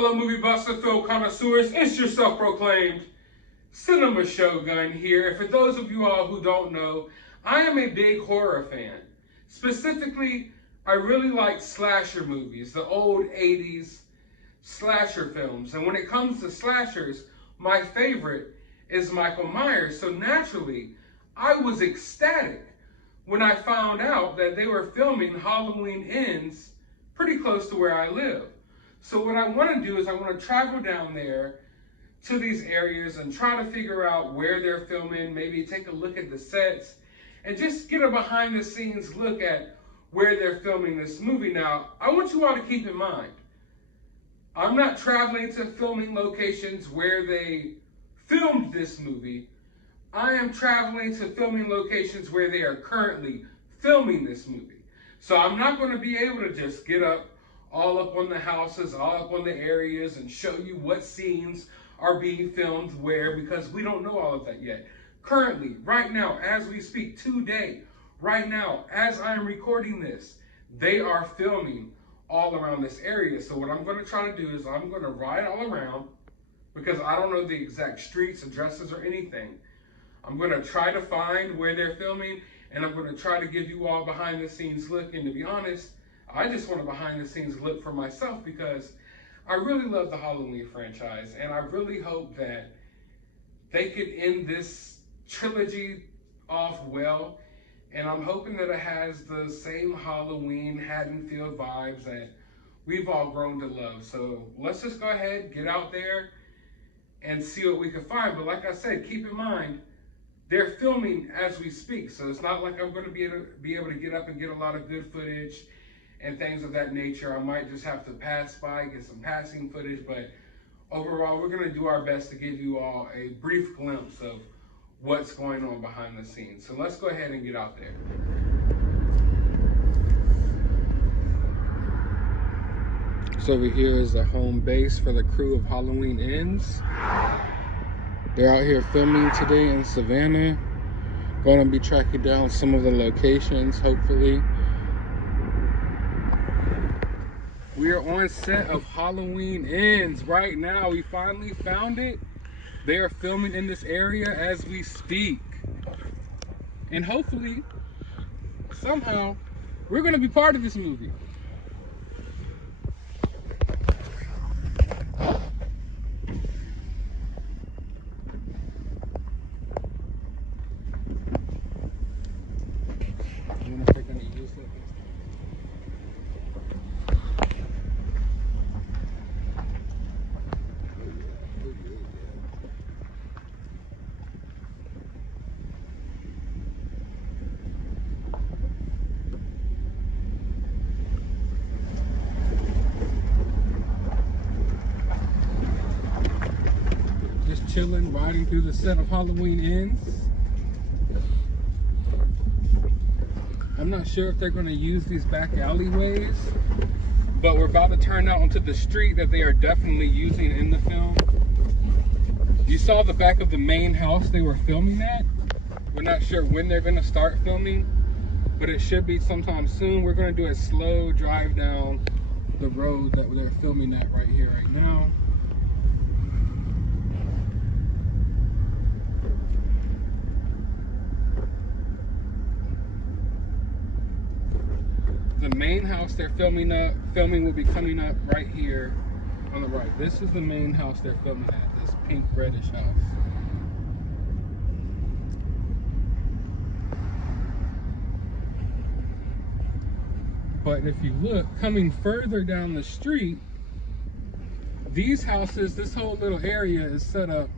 fellow movie buffs and film connoisseurs, it's your self-proclaimed cinema shogun here. And for those of you all who don't know, I am a big horror fan. Specifically, I really like slasher movies, the old 80s slasher films. And when it comes to slashers, my favorite is Michael Myers. So naturally, I was ecstatic when I found out that they were filming Halloween Ends pretty close to where I live. So what I want to do is I want to travel down there to these areas and try to figure out where they're filming, maybe take a look at the sets, and just get a behind the scenes look at where they're filming this movie. Now, I want you all to keep in mind, I'm not traveling to filming locations where they filmed this movie. I am traveling to filming locations where they are currently filming this movie. So I'm not going to be able to just get up all up on the houses, all up on the areas and show you what scenes are being filmed where, because we don't know all of that yet. Currently, right now, as we speak, today, right now, as I am recording this, they are filming all around this area. So what I'm going to try to do is I'm going to ride all around, because I don't know the exact streets, addresses, or anything. I'm going to try to find where they're filming, and I'm going to try to give you all behind the scenes look. And to be honest, I just want a behind the scenes look for myself, because I really love the Halloween franchise, and I really hope that they could end this trilogy off well. And I'm hoping that it has the same Halloween Haddonfield vibes that we've all grown to love. So let's just go ahead, get out there, and see what we can find. But like I said, keep in mind, they're filming as we speak. So it's not like I'm going to be able to get up and get a lot of good footage and things of that nature. I might just have to pass by, get some passing footage. But overall, we're going to do our best to give you all a brief glimpse of what's going on behind the scenes. So let's go ahead and get out there. So over here is the home base for the crew of Halloween Ends. They're out here filming today in Savannah. Going to be tracking down some of the locations, hopefully. We are on set of Halloween Ends right now. We finally found it. They are filming in this area as we speak. And hopefully, somehow, we're going to be part of this movie. Chilling, riding through the set of Halloween Ends. I'm not sure if they're going to use these back alleyways, but we're about to turn out onto the street that they are definitely using in the film. You saw the back of the main house they were filming at. We're not sure when they're going to start filming, but it should be sometime soon. We're going to do a slow drive down the road that they're filming at right here, right now. The main house they're filming will be coming up right here on the right. This is the main house they're filming at, this pink reddish house. But if you look, coming further down the street, these houses, this whole little area is set up,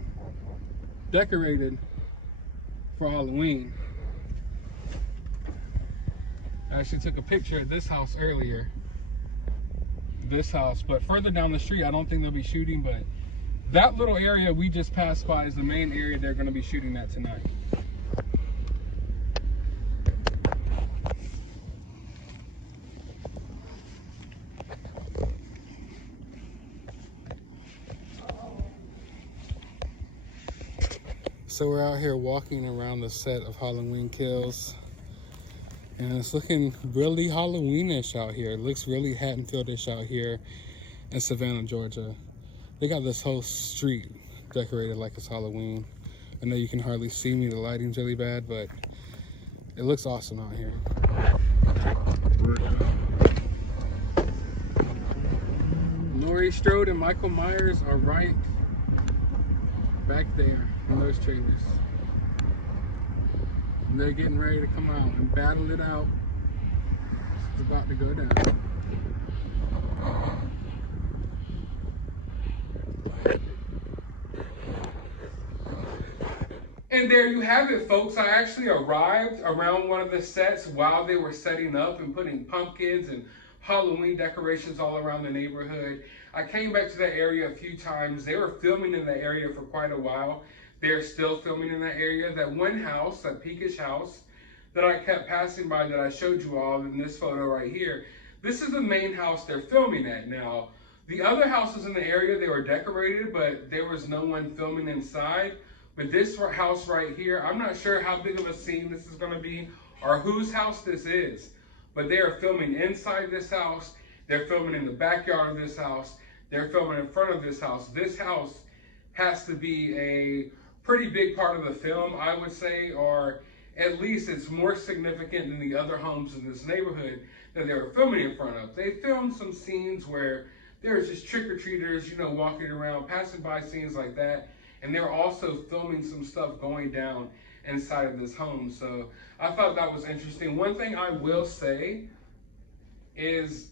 decorated for Halloween. I actually took a picture of this house earlier. This house, but further down the street, I don't think they'll be shooting, but that little area we just passed by is the main area they're going to be shooting at tonight. So we're out here walking around the set of Halloween Kills. And it's looking really Halloweenish out here. It looks really Haddonfieldish out here in Savannah, Georgia. They got this whole street decorated like it's Halloween. I know you can hardly see me, the lighting's really bad, but it looks awesome out here. Laurie Strode and Michael Myers are right back there in those trailers. And they're getting ready to come out and battle it out. It's about to go down. And there you have it, folks. I actually arrived around one of the sets while they were setting up and putting pumpkins and Halloween decorations all around the neighborhood. I came back to that area a few times. They were filming in that area for quite a while. They're still filming in that area. That one house, that pinkish house that I kept passing by that I showed you all in this photo right here, this is the main house they're filming at now. The other houses in the area, they were decorated, but there was no one filming inside. But this house right here, I'm not sure how big of a scene this is going to be or whose house this is. But they are filming inside this house. They're filming in the backyard of this house. They're filming in front of this house. This house has to be a pretty big part of the film, I would say, or at least it's more significant than the other homes in this neighborhood that they were filming in front of. They filmed some scenes where there's just trick-or-treaters, you know, walking around, passing by, scenes like that. And they're also filming some stuff going down inside of this home. So I thought that was interesting. One thing I will say is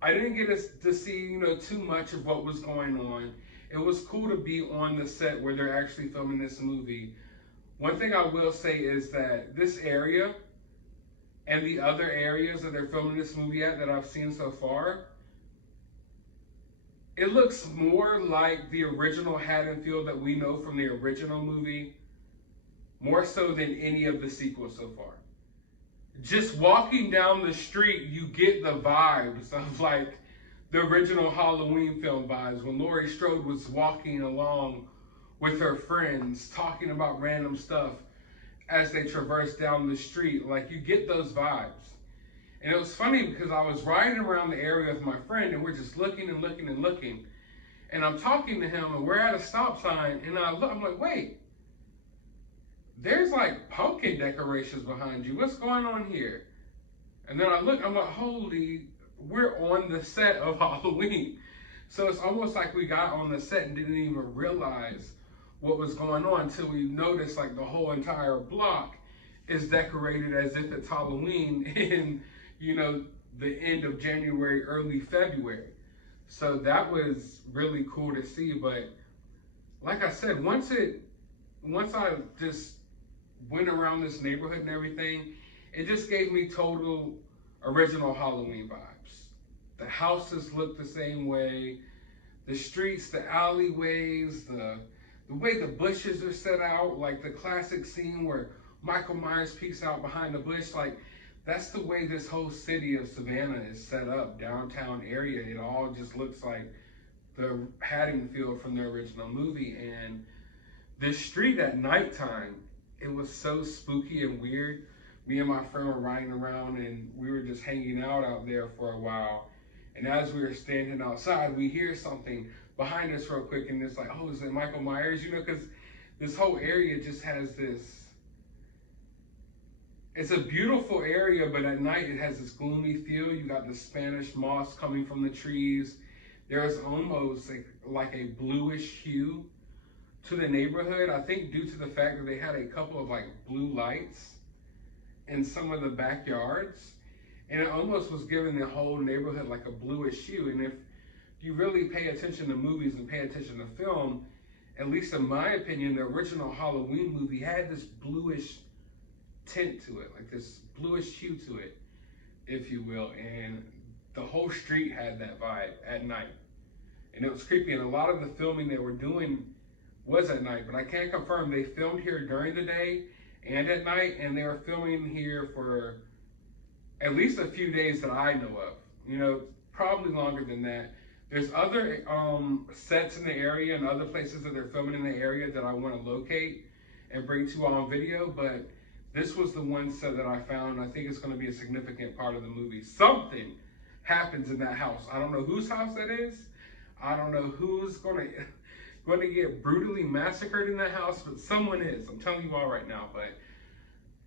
I didn't get to see, you know, too much of what was going on. It was cool to be on the set where they're actually filming this movie. One thing I will say is that this area and the other areas that they're filming this movie at that I've seen so far, it looks more like the original Haddonfield that we know from the original movie, more so than any of the sequels so far. Just walking down the street, you get the vibes of like the original Halloween film vibes when Laurie Strode was walking along with her friends, talking about random stuff as they traverse down the street. Like, you get those vibes. And it was funny because I was riding around the area with my friend and we're just looking and looking and looking. And I'm talking to him and we're at a stop sign and I look, I'm like, wait, there's like pumpkin decorations behind you. What's going on here? And then I look, I'm like, holy, we're on the set of Halloween. So it's almost like we got on the set and didn't even realize what was going on until we noticed like the whole entire block is decorated as if it's Halloween in, you know, the end of January, early February. So that was really cool to see. But like I said, once I just went around this neighborhood and everything, it just gave me total original Halloween vibes. The houses look the same way, the streets, the alleyways, the way the bushes are set out, like the classic scene where Michael Myers peeks out behind the bush, like that's the way this whole city of Savannah is set up, downtown area. It all just looks like the Haddonfield from the original movie. And this street at nighttime, it was so spooky and weird. Me and my friend were riding around and we were just hanging out there for a while. And as we were standing outside, we hear something behind us real quick and it's like, oh, is it Michael Myers? You know, because this whole area just has this, it's a beautiful area, but at night it has this gloomy feel. You got the Spanish moss coming from the trees. There's almost like a bluish hue to the neighborhood. I think due to the fact that they had a couple of like blue lights in some of the backyards. And it almost was giving the whole neighborhood like a bluish hue. And if you really pay attention to movies and pay attention to film, at least in my opinion, the original Halloween movie had this bluish tint to it, like this bluish hue to it, if you will. And the whole street had that vibe at night. And it was creepy. And a lot of the filming they were doing was at night, but I can't confirm. They filmed here during the day and at night, and they were filming here for at least a few days that I know of. You know, probably longer than that. There's other sets in the area and other places that they're filming in the area that I want to locate and bring to you all on video, but this was the one set that I found. I think it's going to be a significant part of the movie. Something happens in that house. I don't know whose house that is. I don't know who's going to get brutally massacred in that house, but someone is. I'm telling you all right now. But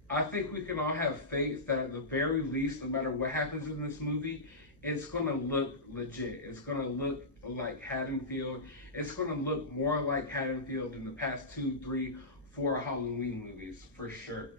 I think we can all have faith that at the very least, no matter what happens in this movie, it's going to look legit. It's going to look like Haddonfield. It's going to look more like Haddonfield than the past 2, 3, 4 Halloween movies, for sure.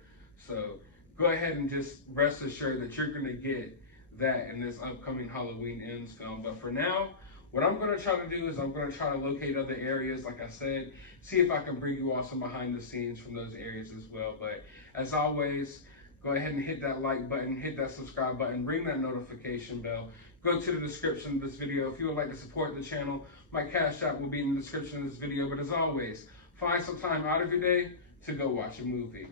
So go ahead and just rest assured that you're going to get that in this upcoming Halloween Ends film. But for now, what I'm going to try to do is I'm going to try to locate other areas, like I said, see if I can bring you all some behind the scenes from those areas as well. But as always, go ahead and hit that like button, hit that subscribe button, ring that notification bell. Go to the description of this video. If you would like to support the channel, my Cash App will be in the description of this video. But as always, find some time out of your day to go watch a movie.